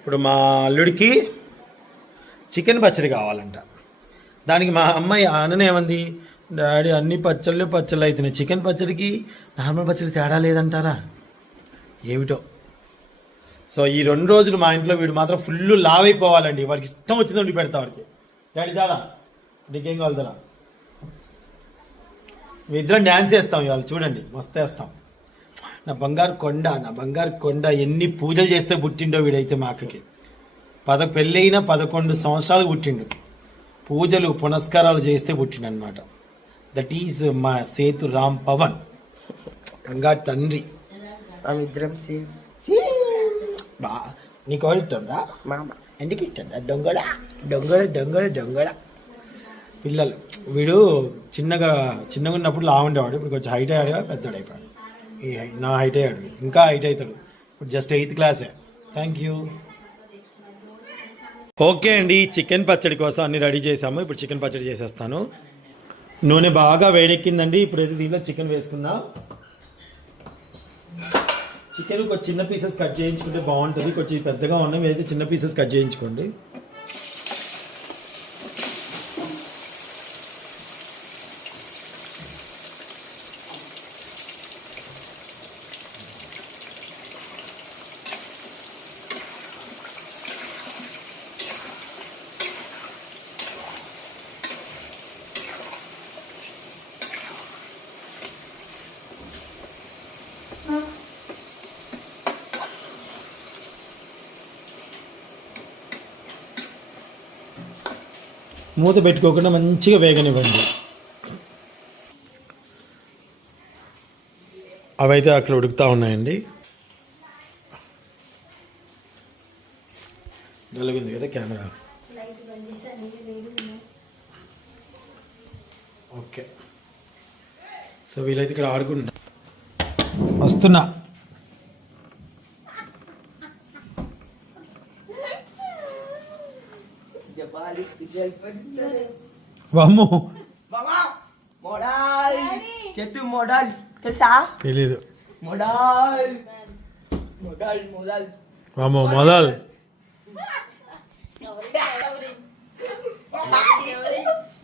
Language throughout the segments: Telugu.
ఇప్పుడు మా అల్లుడికి చికెన్ పచ్చడి కావాలంట. దానికి మా అమ్మాయి ఆననేమంది డాడీ అన్ని పచ్చళ్ళు పచ్చళ్ళు అవుతున్నాయి చికెన్ పచ్చడికి నార్మల్ పచ్చడి తేడా లేదంటారా? ఏమిటో. సో ఈ రెండు రోజులు మా ఇంట్లో వీడు మాత్రం ఫుల్ లావ్ అయిపోవాలండి వాడికి ఇష్టం వచ్చింది ఉండి పెడతా వాడికి. డాడీ దాదా నీకేం కావాలి మీ ఇద్దరం డ్యాన్స్ వేస్తాం ఇవాళ. చూడండి. మస్తు వేస్తాం. నా బంగారు కొండ నా బంగారు కొండ ఎన్ని పూజలు చేస్తే పుట్టిండో వీడైతే మా అక్కకి పద పెళ్ళైన పదకొండు సంవత్సరాలు పుట్టిండు. పూజలు పునస్కారాలు చేస్తే పుట్టిండు అనమాట దట్ ఈజ్ మా సేతు రామ్ పవన్. బంగారు తండ్రి. బా నీకు మామ. ఎందుకు ఇష్టం దొంగడ? దొంగడ దొంగడ దొంగడ. పిల్లలు వీడు చిన్నగా చిన్నగా ఉన్నప్పుడు లా ఉండేవాడు ఇప్పుడు కొంచెం హైట్ అయ్యాడు పెద్దడు అయిపోయాడు నా హైట్ అయ్యాడు ఇంకా హైట్ అవుతాడు. ఇప్పుడు జస్ట్ ఎయిత్ క్లాసే థ్యాంక్ యూ ఓకే అండి చికెన్ పచ్చడి కోసం అన్ని రెడీ చేసాము ఇప్పుడు చికెన్ పచ్చడి చేసేస్తాను. నూనె బాగా వేడెక్కిందండి. ఇప్పుడు అయితే దీంట్లో చికెన్ వేసుకుందాం. చికెన్ కొంచెం చిన్న పీసెస్ కట్ చేయించుకుంటే బాగుంటుంది. కొంచెం పెద్దగా ఉన్నాయి అయితే చిన్న పీసెస్ కట్ చేయించుకోండి. మూత పెట్టుకోకుండా మంచిగా వేగనివ్వండి. అవైతే అక్కడ ఉడుకుతూ ఉన్నాయండి. నలుగుంది కదా కెమెరా. ఓకే. సో వీళ్ళైతే ఇక్కడ ఆడుకుంటున్నా వస్తున్నా. మామా మోడల్. చెట్టు మోడల్. తెలుసా? తెలీదు. మోడల్. Model model.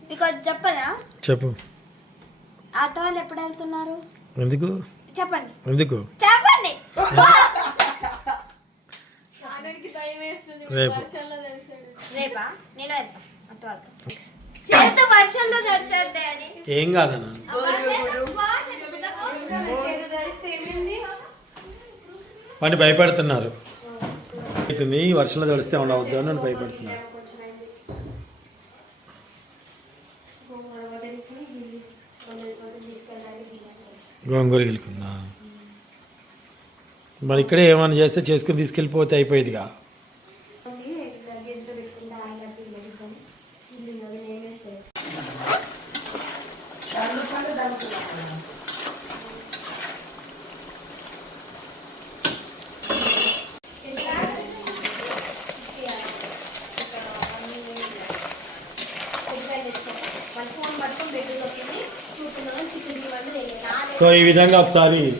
మీకు ఒకటి చెప్పనా చెప్పు. అత్త వాళ్ళు ఎప్పుడు వెళ్తున్నారు? ఎందుకు? చెప్పండి. ఎందుకు? చెప్పండి. రేపా నేను వెళ్తాను అత్త వాళ్ళతో చేత వర్షంలో తడిచాడు డాడీ ఏం కాదన్నా? వాడిని భయపెడుతున్నారు. అవుతుంది వర్షంలో తడిస్తే ఉండవద్దు అని భయపెడుతున్నారు. గోంగూర గిలుకుందా మరి ఇక్కడే ఏమైనా చేస్తే చేసుకుని తీసుకెళ్ళిపోతే అయిపోయేదిగా. సో ఈ విధంగా ఒకసారి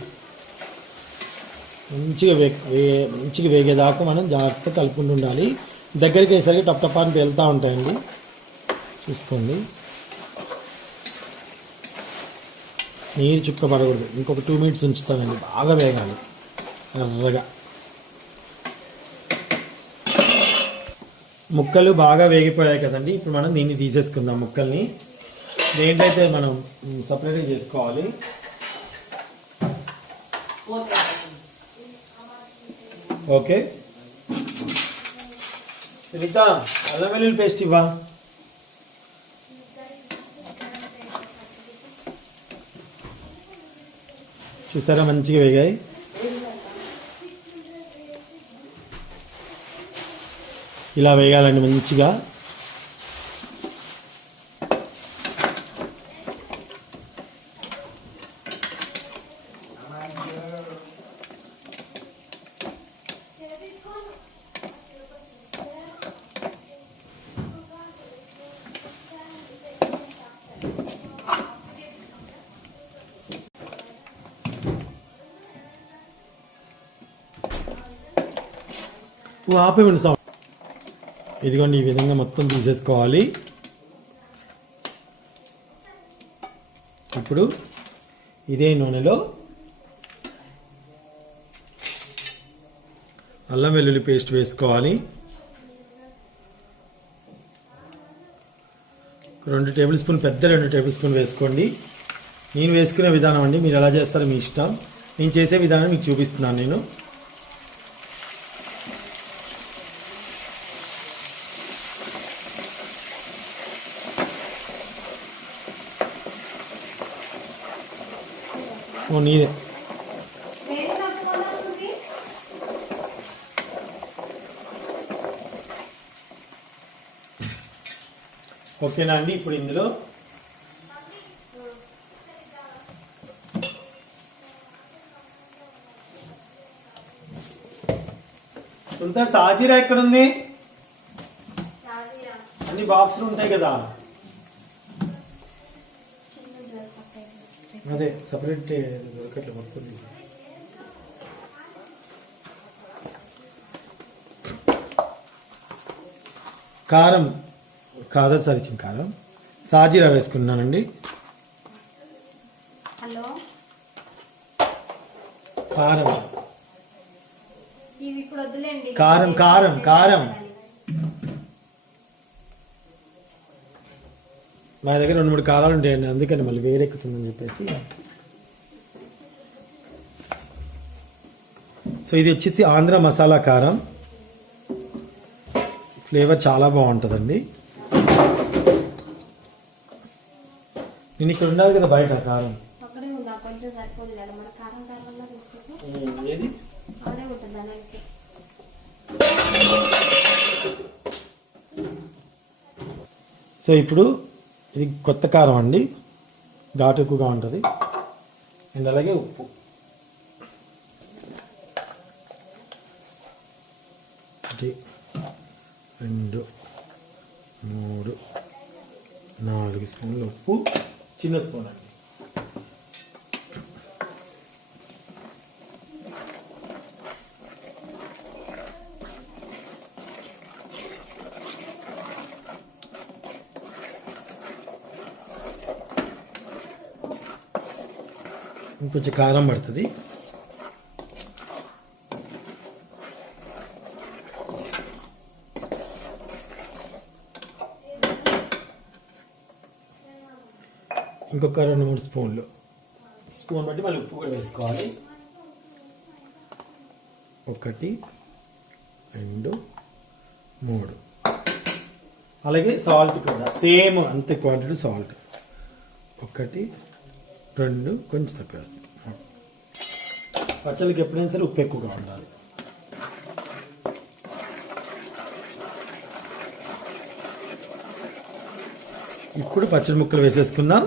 మంచిగా వే వే- మంచిగా వేగేదాకా మనం జాగ్రత్తగా కలుపుకుంటూ ఉండాలి. దగ్గరికి వేసరికి టప్ టప్ అని వెళ్తూ ఉంటాయండి. చూసుకోండి. నీరు చుక్క పడకూడదు ఇంకొక టూ మినిట్స్ ఉంచుతానండి. బాగా వేగాలి. ఎర్రగా. ముక్కలు బాగా వేగిపోయాయి కదండి. ఇప్పుడు మనం దీన్ని తీసేసుకుందాం ముక్కల్ని. దేంటైతే మనం సపరేట్గా చేసుకోవాలి? ఓకే. సునీత అల్లం వెల్లుల్లి పేస్ట్ ఇవ్వా? చూసారా మంచిగా వేగాయి. ఇలా వేయాలండి మంచిగా. నువ్వు ఆపేయండి సౌండ్. ఇదిగోండి ఈ విధంగా మొత్తం తీసేసుకోవాలి. ఇప్పుడు ఇదే నూనెలో అల్లం వెల్లుల్లి పేస్ట్ వేసుకోవాలి. రెండు టేబుల్ స్పూన్ పెద్ద రెండు టేబుల్ స్పూన్ వేసుకోండి. నేను వేసుకునే విధానం అండి మీరు ఎలా చేస్తారో మీ ఇష్టం. నేను చేసే విధానం మీకు చూపిస్తున్నాను నేను. ఓ నీదే ఓకేనా అండి ఇప్పుడు ఇందులో సుంత సాజీరా ఎక్కడుంది అన్ని బాక్సులు ఉంటాయి కదా అదే సపరేట్ దొరకట్లే మొత్తం. కారం కాదా సార్ ఇచ్చిన కారం? సాజీరా వేసుకున్నానండి. హలో? కారం. కారం, కారం, కారం. మా దగ్గర రెండు మూడు కారాలు ఉంటాయండి అందుకని మళ్ళీ వేడెక్కుతుందని చెప్పేసి. సో ఇది వచ్చేసి ఆంధ్ర మసాలా కారం. ఫ్లేవర్ చాలా బాగుంటుందండి. నేను ఇక్కడ ఉండాలి కదా బయట కారం. ఏది? సో ఇప్పుడు ఇది కొత్త కారం అండి. ఘాటు ఎక్కువగా ఉంటుంది. అండ్ అలాగే ఉప్పు. ఒకటి రెండు మూడు నాలుగు స్పూన్లు ఉప్పు చిన్న స్పూన్ అండి. ఇంకొంచెం కారం పడుతుంది. ఇంకొక రెండు మూడు స్పూన్లు. స్పూన్ బట్టి మళ్ళీ ఉప్పు కూడా వేసుకోవాలి. ఒకటి రెండు మూడు. అలాగే సాల్ట్ కూడా సేమ్. అంతే క్వాంటిటీ సాల్ట్. ఒకటి రెండు కొంచెం తక్కువ వేస్తాం. పచ్చళ్ళకి ఎప్పుడైనా సరే ఉప్పు ఎక్కువగా ఉండాలి. ఇప్పుడు పచ్చడి ముక్కలు వేసేసుకుందాం.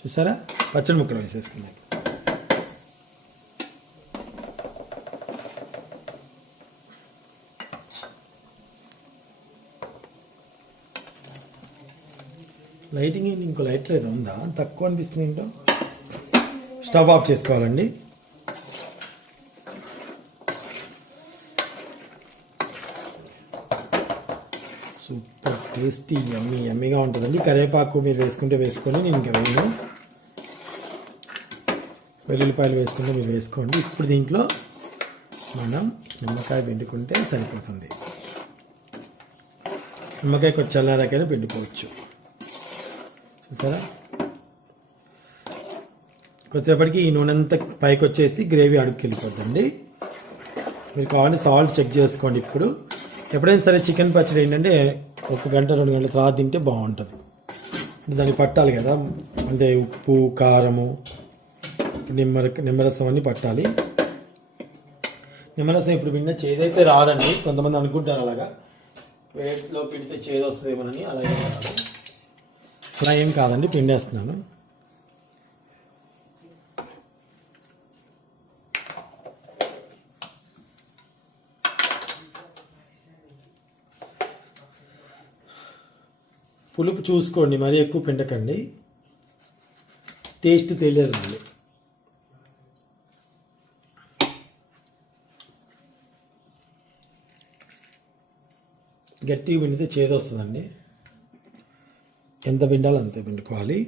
చూసారా? పచ్చడి ముక్కలు వేసేసుకుందాం. లైటింగ్ ఏంటి ఇంకో లైట్ లేదు ఉందా? తక్కువ అనిపిస్తుంది ఏంటో? స్టవ్ ఆఫ్ చేసుకోవాలండి. సూపర్ టేస్టీ ఎమ్మీ ఎమ్మీగా ఉంటుందండి. కరివేపాకు మీరు వేసుకుంటే వేసుకొని నేను ఇంకా వేయను. వెల్లుల్లిపాయలు వేసుకుంటే మీరు వేసుకోండి. ఇప్పుడు దీంట్లో మనం నిమ్మకాయ పిండుకుంటే సరిపోతుంది. నిమ్మకాయ కొంచెం చల్లారాకైనా పిండుకోవచ్చు. చూసారా? కొద్దిసేపటికి ఈ నూనె అంతా పైకి వచ్చేసి గ్రేవీ అడుగుకి వెళ్ళిపోతుంది మీరు కావాలంటే సాల్ట్ చెక్ చేసుకోండి ఇప్పుడు. ఎప్పుడైనా సరే చికెన్ పచ్చడి ఏంటంటే ఒక గంట రెండు గంటల తర్వాత తింటే బాగుంటుంది. అంటే పట్టాలి కదా. అంటే ఉప్పు కారము నిమ్మర నిమ్మరసం అన్నీ పట్టాలి. నిమ్మరసం ఇప్పుడు విన్న చేదైతే రాదండి. కొంతమంది అనుకుంటారు అలాగా. వేట్లో పిండితే చేదు వస్తుందేమోనని అలాగే రాదు ఫ్రై ఏం కాదండి పిండేస్తున్నాను. పులుపు చూసుకోండి మరీ ఎక్కువ పిండకండి. టేస్ట్ తెలియదు మళ్ళీ గట్టిగా పిండితే చేదు వస్తుందండి ఎంత పిండాలో అంతే పిండుకోవాలి.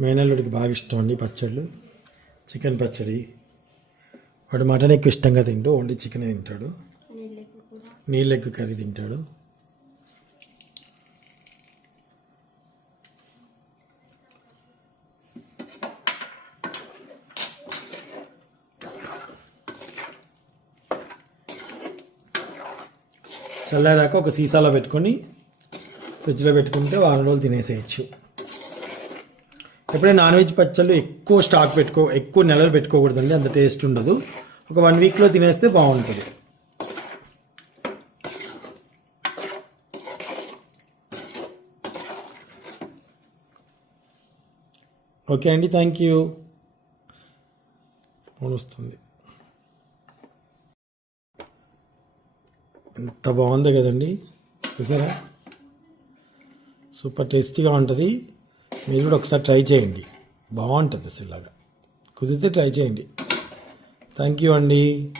మేనల్లుడికి బాగా ఇష్టం అండి పచ్చళ్ళు. చికెన్ పచ్చడి. వాడు మటన్ ఎక్కువ ఇష్టంగా తింటూ ఓన్లీ చికెన్ తింటాడు. నీళ్ళు ఎక్కువ కర్రీ తింటాడు. చల్లారాక ఒక సీసాలో పెట్టుకొని ఫ్రిడ్జ్లో పెట్టుకుంటే వారం రోజులు తినేసేయచ్చు. ఎప్పుడైనా నాన్ వెజ్ పచ్చళ్ళు ఎక్కువ స్టాక్ పెట్టుకో ఎక్కువ నెలలు పెట్టుకోకూడదండి అంత టేస్ట్ ఉండదు. ఒక వన్ వీక్లో తినేస్తే బాగుంటుంది. ఓకే అండి థ్యాంక్ యూ. ఫోన్ వస్తుంది. ఎంత బాగుంది కదండి. చూసారా? సూపర్ టేస్టీగా ఉంటుంది. మీరు కూడా ఒకసారి ట్రై చేయండి. బాగుంటుంది అసలు ఇలాగా. కుదిరితే ట్రై చేయండి. థ్యాంక్ యూ అండి.